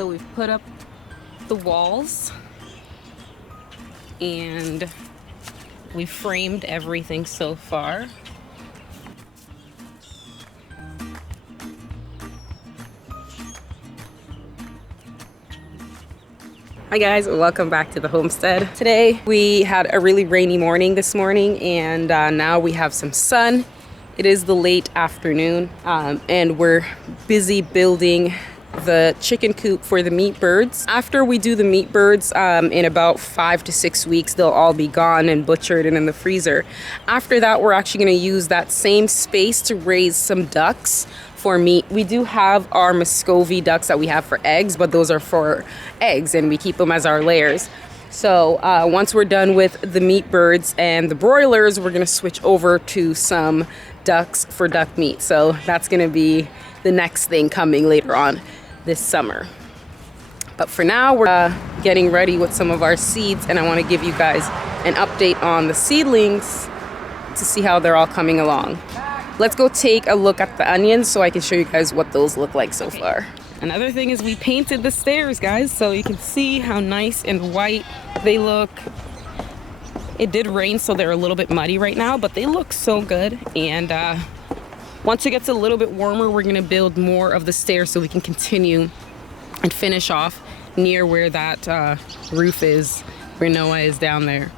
So we've put up the walls and we framed everything so far. Hi guys, welcome back to the homestead. Today we had a really rainy morning this morning, and now we have some sun. It is the late afternoon, and we're busy building the chicken coop for the meat birds. After we do the meat birds, in about 5 to 6 weeks, they'll all be gone and butchered and in the freezer. After that, we're actually going to use that same space to raise some ducks for meat. We do have our Muscovy ducks that we have for eggs, but those are for eggs and we keep them as our layers. So once we're done with the meat birds and the broilers, we're going to switch over to some ducks for duck meat. So that's going to be the next thing coming later on this summer. But for now, we're getting ready with some of our seeds, and I want to give you guys an update on the seedlings to see how they're all coming along. Let's go take a look at the onions so I can show you guys what those look like so far. Another thing is we painted the stairs, guys, so you can see how nice and white they look. It did rain, so they're a little bit muddy right now, but they look so good. And once it gets a little bit warmer, we're gonna build more of the stairs so we can continue and finish off near where that roof is, where Noah is down there.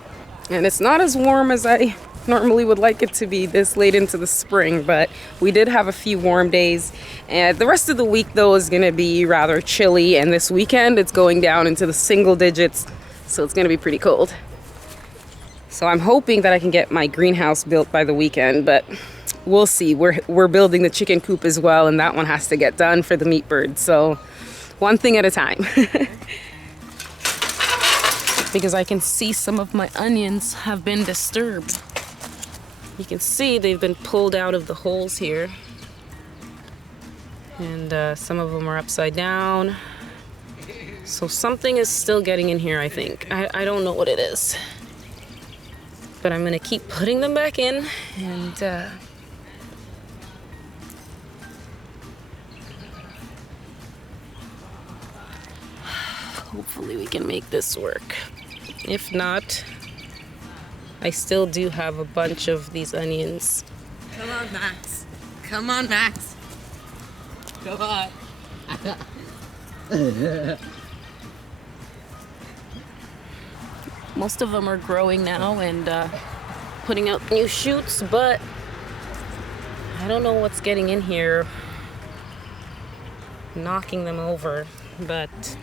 And it's not as warm as I normally would like it to be this late into the spring, but we did have a few warm days, and the rest of the week though is going to be rather chilly, and this weekend it's going down into the single digits, so it's going to be pretty cold. So I'm hoping that I can get my greenhouse built by the weekend, but we'll see. We're building the chicken coop as well, and that one has to get done for the meat birds, so one thing at a time. Because I can see some of my onions have been disturbed. You can see they've been pulled out of the holes here, and some of them are upside down, so something is still getting in here, I think. I don't know what it is, but I'm gonna keep putting them back in, and hopefully we can make this work. If not, I still do have a bunch of these onions. Come on, Max. Come on, Max. Come on. Most of them are growing now and putting out new shoots, but I don't know what's getting in here, knocking them over, but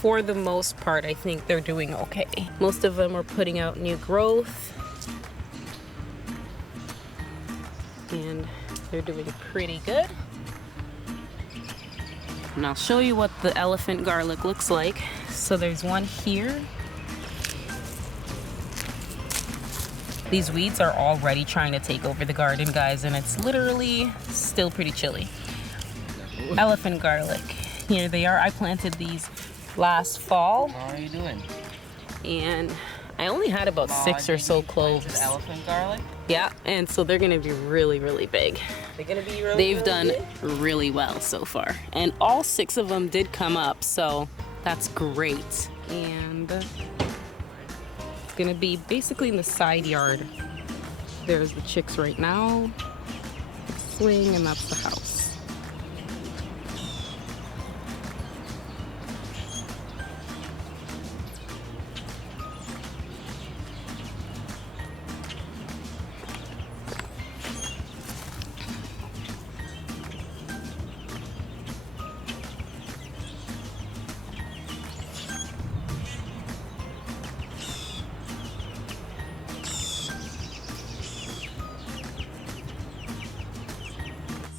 for the most part, I think they're doing okay. Most of them are putting out new growth, and they're doing pretty good. And I'll show you what the elephant garlic looks like. So there's one here. These weeds are already trying to take over the garden, guys, and it's literally still pretty chilly. Elephant garlic. Here they are. I planted these last fall. How are you doing? And I only had about 6 or so cloves. Elephant garlic? Yeah, and so they're gonna be really, really big. They're gonna be really They've done really well so far. And all 6 of them did come up, so that's great. And it's gonna be basically in the side yard. There's the chicks right now, swing, and that's the house.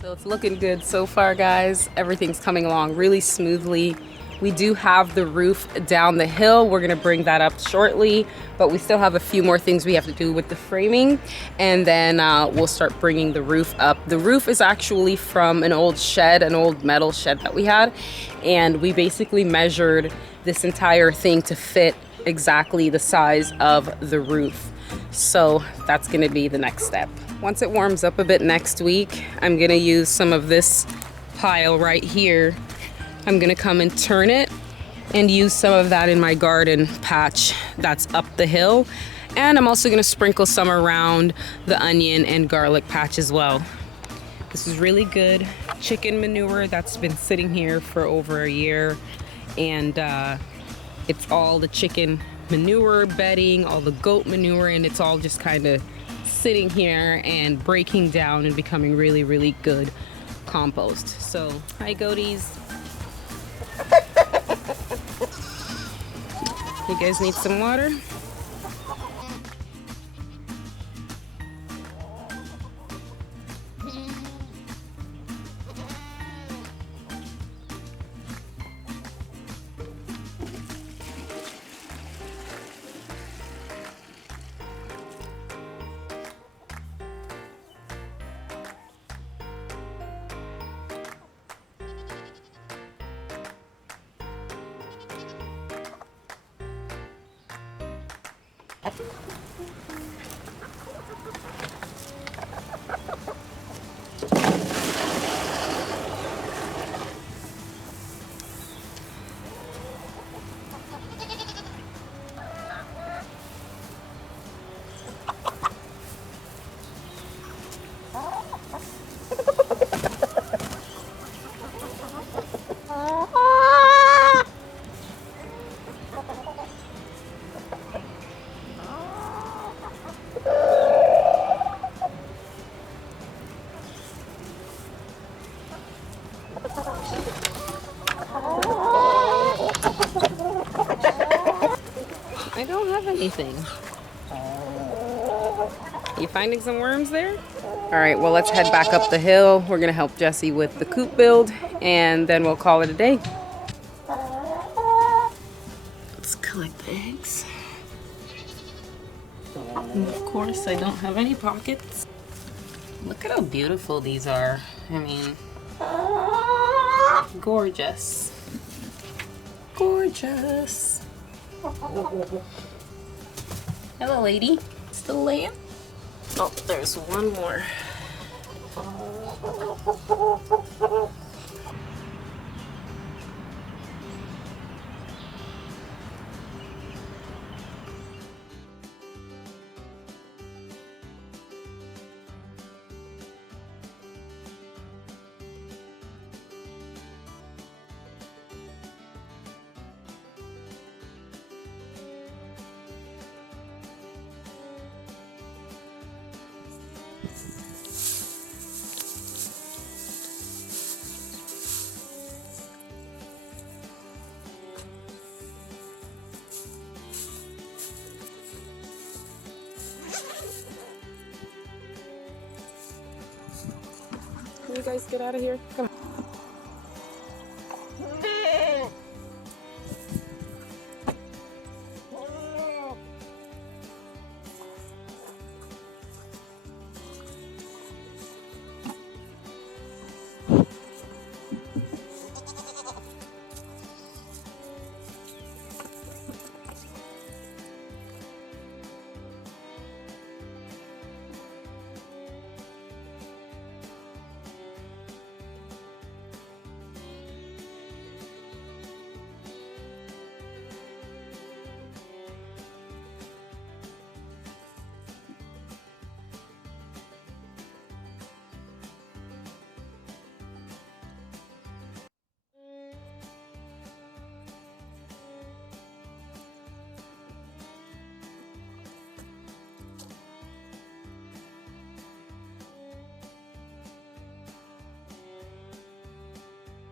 So it's looking good so far, guys. Everything's coming along really smoothly. We do have the roof down the hill. We're gonna bring that up shortly, but we still have a few more things we have to do with the framing, and then we'll start bringing the roof up. The roof is actually from an old shed, an old metal shed that we had, and we basically measured this entire thing to fit exactly the size of the roof. So that's gonna be the next step. Once it warms up a bit next week, I'm gonna use some of this pile right here I'm gonna come and turn it and use some of that in my garden patch that's up the hill. And I'm also gonna sprinkle some around the onion and garlic patch as well. This is really good chicken manure that's been sitting here for over a year. And it's all the chicken manure bedding, all the goat manure, and it's all just kind of sitting here and breaking down and becoming really, really good compost. So, hi goaties. You guys need some water? I don't have anything. You finding some worms there? All right, well, let's head back up the hill. We're gonna help Jesse with the coop build, and then we'll call it a day. Let's collect the eggs. And of course, I don't have any pockets. Look at how beautiful these are. I mean, gorgeous. Gorgeous. Hello, lady. Still laying? Oh, there's one more. Can you guys get out of here? Come on.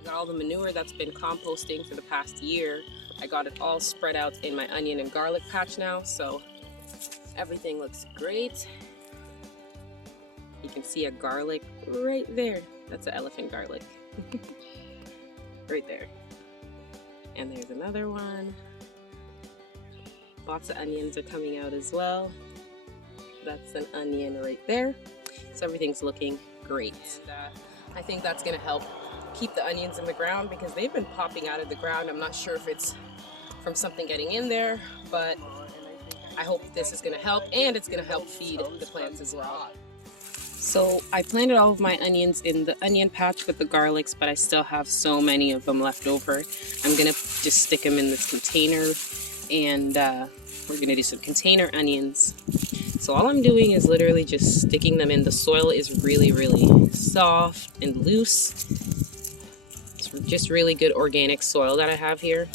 Got all the manure that's been composting for the past year. I got it all spread out in my onion and garlic patch now, so everything looks great. You can see a garlic right there. That's an elephant garlic. Right there. And there's another one. Lots of onions are coming out as well. That's an onion right there. So everything's looking great. And, I think that's gonna help keep the onions in the ground because they've been popping out of the ground. I'm not sure if it's from something getting in there, but I hope this is gonna help, and it's gonna help feed the plants as well. So I planted all of my onions in the onion patch with the garlics, but I still have so many of them left over. I'm gonna just stick them in this container, and we're gonna do some container onions. So all I'm doing is literally just sticking them in. The soil is really, really soft and loose. It's just really good organic soil that I have here.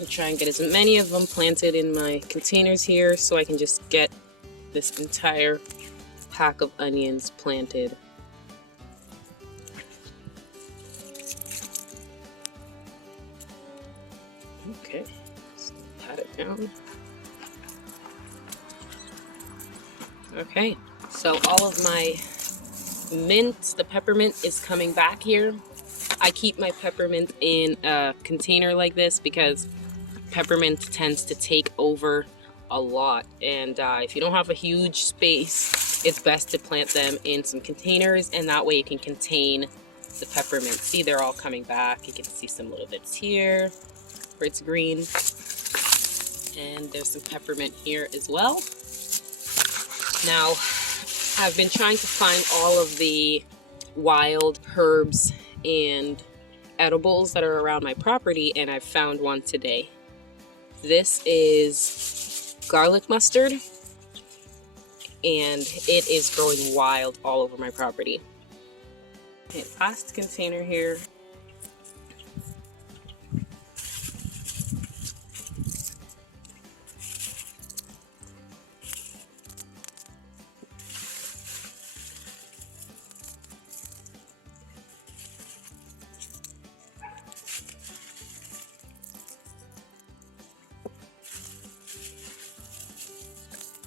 I'll try and get as many of them planted in my containers here so I can just get this entire pack of onions planted. Okay, just pat it down. Okay, so all of my mint, the peppermint, is coming back here. I keep my peppermint in a container like this because peppermint tends to take over a lot, and if you don't have a huge space, it's best to plant them in some containers, and that way you can contain the peppermint. See, they're all coming back. You can see some little bits here where it's green, and there's some peppermint here as well. Now, I've been trying to find all of the wild herbs and edibles that are around my property, and I found one today. This is garlic mustard, and it is growing wild all over my property. Okay, last container here.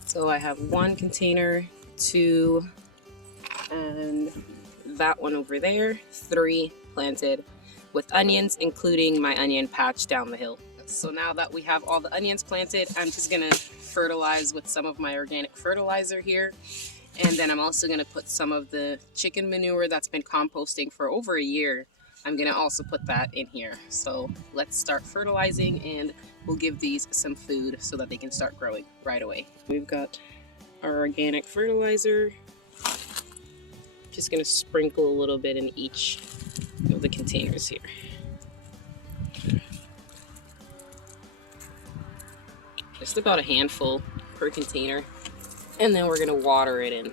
So I have 1 container, 2, and that one over there, 3 planted with onions, including my onion patch down the hill. So now that we have all the onions planted, I'm just gonna fertilize with some of my organic fertilizer here. And then I'm also gonna put some of the chicken manure that's been composting for over a year. I'm gonna also put that in here. So let's start fertilizing, and we'll give these some food so that they can start growing right away. We've got our organic fertilizer. Just gonna sprinkle a little bit in each of the containers here. Just about a handful per container. And then we're gonna water it in.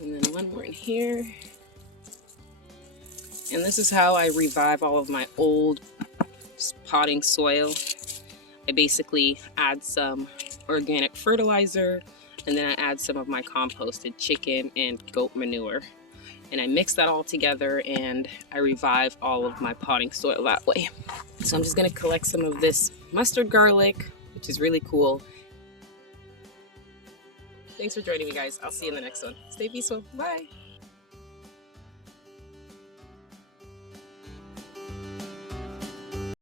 And then 1 more in here. And this is how I revive all of my old potting soil. I basically add some organic fertilizer, and then I add some of my composted chicken and goat manure. And I mix that all together, and I revive all of my potting soil that way. So I'm just gonna collect some of this mustard garlic, which is really cool. Thanks for joining me, guys. I'll see you in the next one. Stay peaceful. Bye.